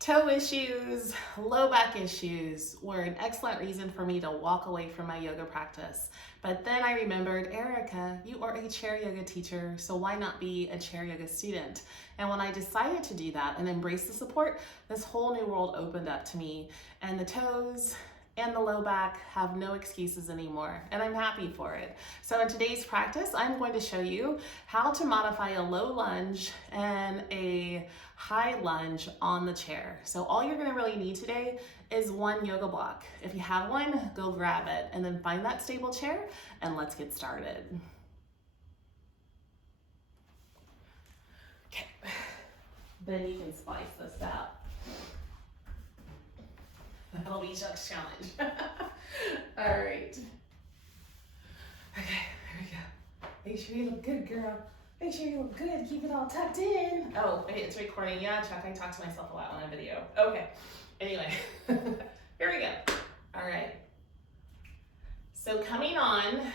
Toe issues, low back issues were an excellent reason for me to walk away from my yoga practice. But then I remembered, Erica, you are a chair yoga teacher, so why not be a chair yoga student? And when I decided to do that and embrace the support, this whole new world opened up to me. And the toes and the low back have no excuses anymore, and I'm happy for it. So in today's practice, I'm going to show you how to modify a low lunge and a high lunge on the chair. So all you're gonna really need today is one yoga block. If you have one, go grab it, and then find that stable chair, and let's get started. Okay, then you can splice this out. That'll be Chuck's challenge. All right. Okay, there we go. Make sure you look good, girl. Make sure you look good. Keep it all tucked in. Oh, wait, it's recording. Yeah, Chuck, I talk to myself a lot on a video. Okay, anyway, here we go. All right. So coming on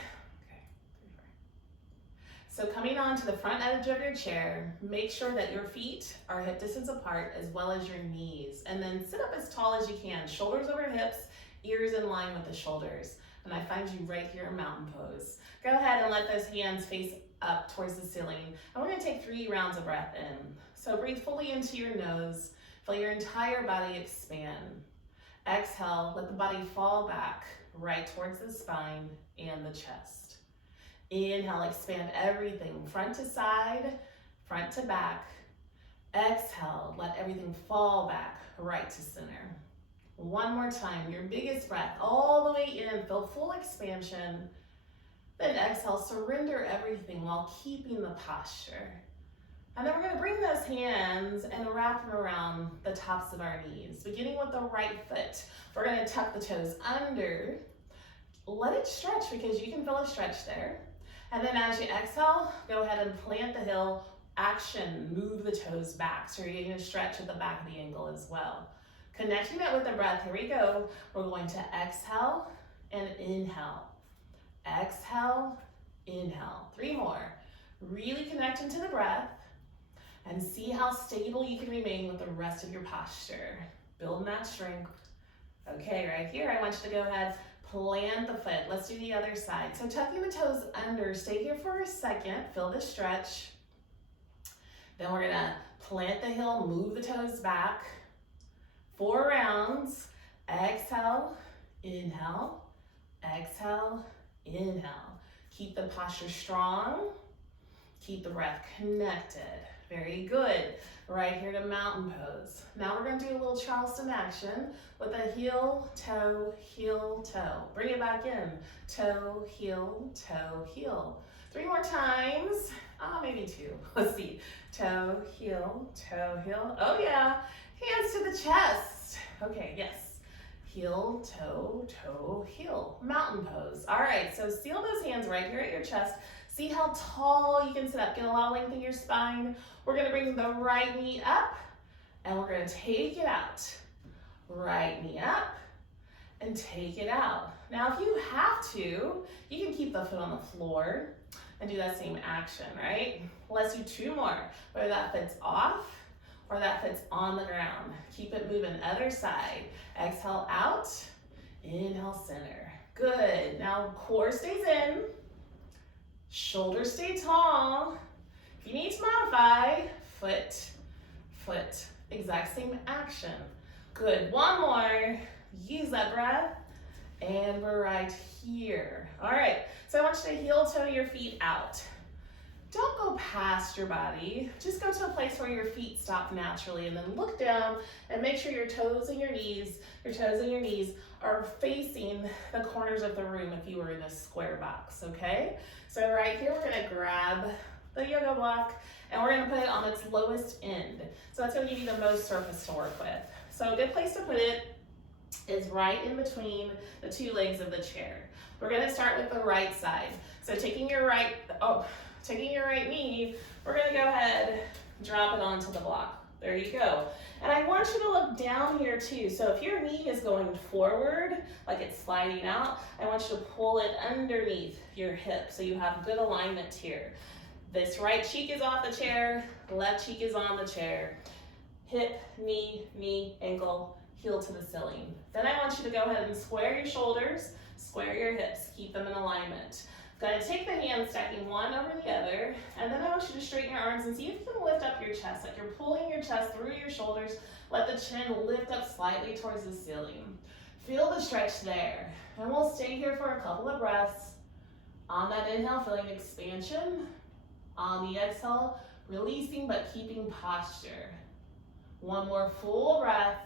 to the front edge of your chair, make sure that your feet are hip distance apart as well as your knees. And then sit up as tall as you can, shoulders over hips, ears in line with the shoulders. And I find you right here in mountain pose. Go ahead and let those hands face up towards the ceiling. And we're gonna take 3 rounds of breath in. So breathe fully into your nose, feel your entire body expand. Exhale, let the body fall back right towards the spine and the chest. Inhale, expand everything front to side, front to back. Exhale, let everything fall back right to center. One more time, your biggest breath all the way in, feel full expansion. Then exhale, surrender everything while keeping the posture. And then we're gonna bring those hands and wrap them around the tops of our knees, beginning with the right foot. We're gonna tuck the toes under. Let it stretch because you can feel a stretch there. And then as you exhale, go ahead and plant the heel. Action, move the toes back. So you're getting a stretch at the back of the ankle as well. Connecting it with the breath, here we go. We're going to exhale and inhale. Exhale, inhale. 3 more. Really connecting to the breath and see how stable you can remain with the rest of your posture. Building that strength. Okay, right here, I want you to go ahead, plant the foot. Let's do the other side. So tucking the toes under, stay here for a second, feel the stretch. Then we're gonna plant the heel, move the toes back. 4 rounds. Exhale, inhale, exhale, inhale. Keep the posture strong. Keep the breath connected. Very good. Right here to mountain pose. Now we're gonna do a little Charleston action with a heel, toe, heel, toe. Bring it back in. Toe, heel, toe, heel. 3 more times. Maybe 2. Let's see. Toe, heel, toe, heel. Oh yeah. Hands to the chest. Okay, yes. Heel, toe, toe, heel. Mountain pose. All right, so seal those hands right here at your chest. See how tall you can sit up. Get a lot of length in your spine. We're gonna bring the right knee up and we're gonna take it out. Right knee up and take it out. Now, if you have to, you can keep the foot on the floor and do that same action, right? Let's do 2 more, whether that fits off or that fits on the ground. Keep it moving, other side. Exhale out, inhale center. Good, now core stays in, shoulders stay tall. If you need to modify, foot, foot, exact same action. Good, 1 more, use that breath, and we're right here. All right, so I want you to heel toe your feet out. Don't go past your body, just go to a place where your feet stop naturally and then look down and make sure your toes and your knees are facing the corners of the room if you were in a square box, okay? So right here, we're gonna grab the yoga block and we're gonna put it on its lowest end. So that's gonna give you the most surface to work with. So a good place to put it is right in between the 2 legs of the chair. We're gonna start with the right side. So taking your right knee, we're gonna go ahead, drop it onto the block. There you go. And I want you to look down here too. So if your knee is going forward, like it's sliding out, I want you to pull it underneath your hip so you have good alignment here. This right cheek is off the chair, left cheek is on the chair. hip, knee, knee, ankle, heel to the ceiling. Then I want you to go ahead and square your shoulders, square your hips, keep them in alignment. Going to take the hands, stacking one over the other, and then I want you to straighten your arms and see if you can lift up your chest, like you're pulling your chest through your shoulders. Let the chin lift up slightly towards the ceiling. Feel the stretch there. And we'll stay here for a couple of breaths. On that inhale, feeling expansion. On the exhale, releasing but keeping posture. One more full breath.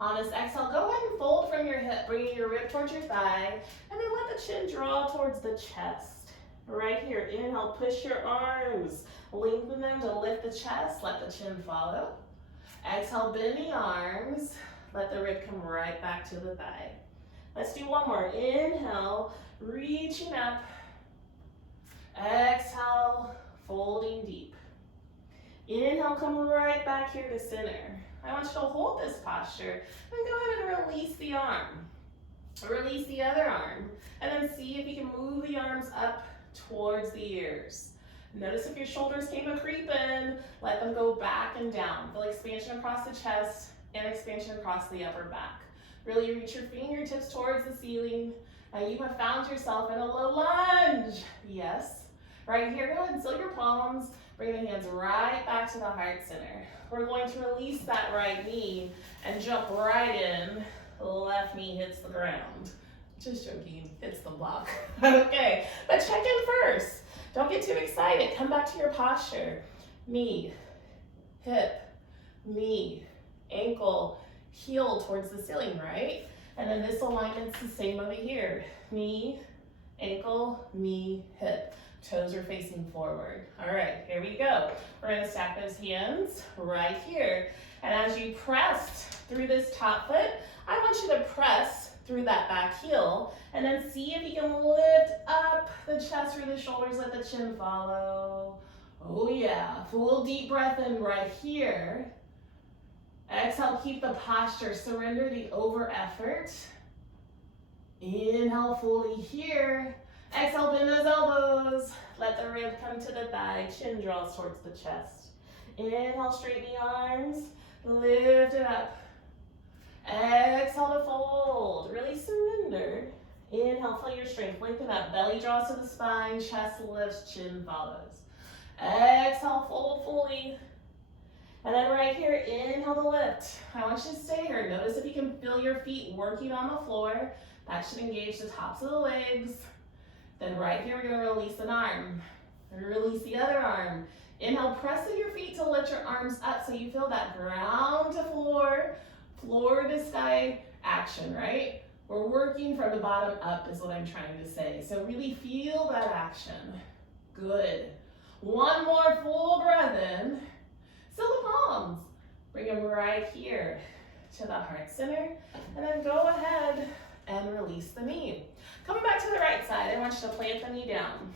On this exhale, go ahead and fold from your hip, bringing your rib towards your thigh, and then let the chin draw towards the chest. Right here, inhale, push your arms, lengthen them to lift the chest, let the chin follow. Exhale, bend the arms, let the rib come right back to the thigh. Let's do one more. Inhale, reaching up. Exhale, folding deep. Inhale, come right back here to center. I want you to hold this posture and go ahead and release the arm. Release the other arm, and then see if you can move the arms up towards the ears. Notice if your shoulders came a creeping, let them go back and down. Feel expansion across the chest and expansion across the upper back. Really reach your fingertips towards the ceiling. Now you have found yourself in a low lunge. Yes. Right here, go ahead and seal your palms. Bring the hands right back to the heart center. We're going to release that right knee and jump right in. Left knee hits the ground. Just joking, hits the block. Okay, but check in first. Don't get too excited. Come back to your posture. Knee, hip, knee, ankle, heel towards the ceiling, right? And then this alignment's the same over here. Knee, ankle, knee, hip. Toes are facing forward. All right, here we go. We're gonna stack those hands right here. And as you press through this top foot, I want you to press through that back heel and then see if you can lift up the chest through the shoulders, let the chin follow. Oh yeah, full deep breath in right here. Exhale, keep the posture, surrender the over effort. Inhale fully here. Exhale, bend those elbows. Let the rib come to the thigh. Chin draws towards the chest. Inhale, straighten the arms. Lift it up. Exhale to fold. Really surrender. Inhale, feel your strength. Lengthen up. Belly draws to the spine. Chest lifts. Chin follows. Exhale, fold fully. And then right here, inhale to lift. I want you to stay here. Notice if you can feel your feet working on the floor. That should engage the tops of the legs. Then right here, we're gonna release an arm. Release the other arm. Inhale, press through your feet to lift your arms up so you feel that ground to floor, floor to sky action, right? We're working from the bottom up is what I'm trying to say. So really feel that action. Good. One more full breath in. Seal the palms. Bring them right here to the heart center. And then go ahead and release the knee. Coming back to the right side, I want you to plant the knee down.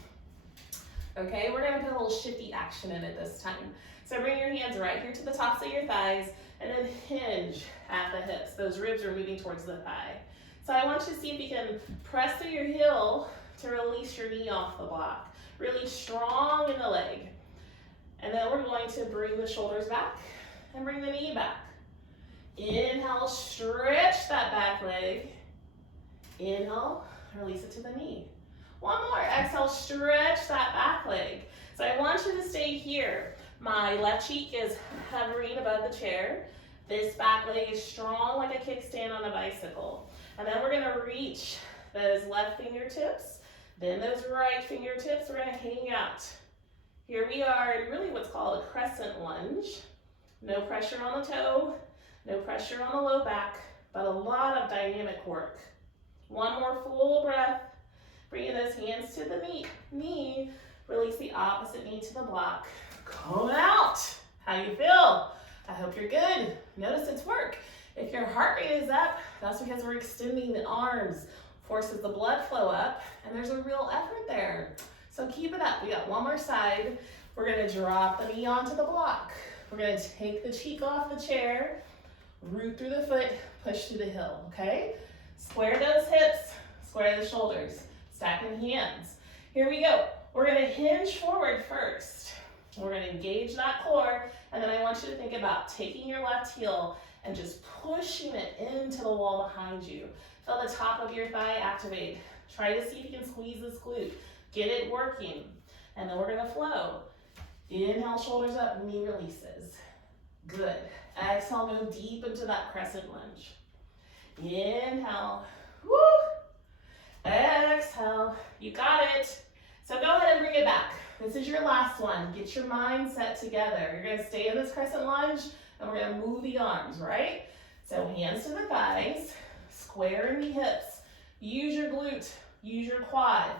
Okay, we're gonna put a little shifty action in it this time. So bring your hands right here to the tops of your thighs and then hinge at the hips. Those ribs are moving towards the thigh. So I want you to see if you can press through your heel to release your knee off the block. Really strong in the leg. And then we're going to bring the shoulders back and bring the knee back. Inhale, stretch that back leg. Inhale, release it to the knee. One more, exhale, stretch that back leg. So I want you to stay here. My left cheek is hovering above the chair. This back leg is strong like a kickstand on a bicycle. And then we're gonna reach those left fingertips, then those right fingertips, we're gonna hang out. Here we are in really what's called a crescent lunge. No pressure on the toe, no pressure on the low back, but a lot of dynamic work. One more full breath. Bringing those hands to the knee. Release the opposite knee to the block. Come out. How you feel? I hope you're good. Notice it's work. If your heart rate is up, that's because we're extending the arms. Forces the blood flow up, and there's a real effort there. So keep it up. We got one more side. We're gonna drop the knee onto the block. We're gonna take the cheek off the chair, root through the foot, push through the heel, okay? Square those hips, square the shoulders, stacking hands. Here we go. We're gonna hinge forward first. We're gonna engage that core, And then I want you to think about taking your left heel and just pushing it into the wall behind you. Feel the top of your thigh activate. Try to see if you can squeeze this glute. Get it working. And then we're gonna flow. Inhale, shoulders up, knee releases. Good. Exhale, go deep into that crescent lunge. Inhale. Woo. Exhale. You got it. So go ahead and bring it back. This is your last one. Get your mind set together. You're gonna stay in this crescent lunge and we're gonna move the arms, right? So hands to the thighs, square in the hips. Use your glute, use your quad.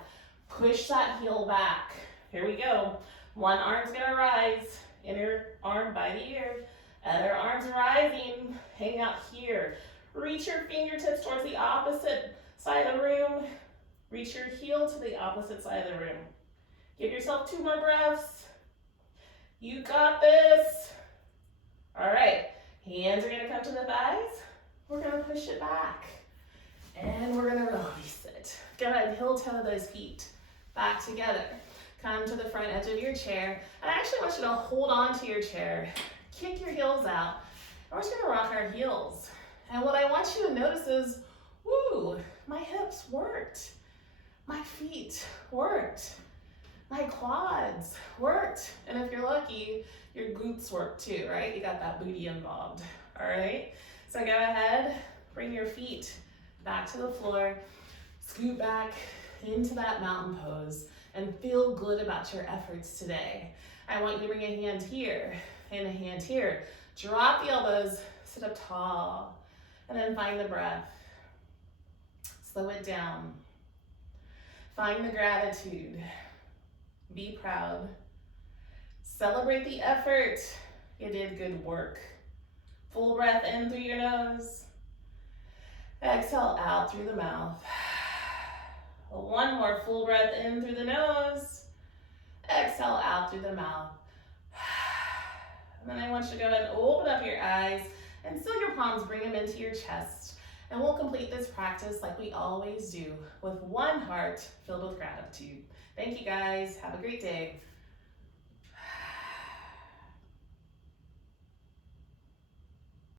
Push that heel back. Here we go. One arm's gonna rise, inner arm by the ear. Other arm's rising, hang out here. Reach your fingertips towards the opposite side of the room. Reach your heel to the opposite side of the room. Give yourself 2 more breaths. You got this. All right, hands are gonna come to the thighs. We're gonna push it back. And we're gonna release it. Go ahead, heel toe those feet back together. Come to the front edge of your chair. And I actually want you to hold on to your chair. Kick your heels out. And we're just gonna rock our heels. And what I want you to notice is, woo, my hips worked. My feet worked. My quads worked. And if you're lucky, your glutes work too, right? You got that booty involved, all right? So go ahead, bring your feet back to the floor, scoot back into that mountain pose, and feel good about your efforts today. I want you to bring a hand here and a hand here. Drop the elbows, sit up tall, and then find the breath. Slow it down. Find the gratitude. Be proud. Celebrate the effort. You did good work. Full breath in through your nose. Exhale out through the mouth. One more full breath in through the nose. Exhale out through the mouth. And then I want you to go ahead and open up your eyes and seal your palms, bring them into your chest. And we'll complete this practice like we always do with one heart filled with gratitude. Thank you guys. Have a great day.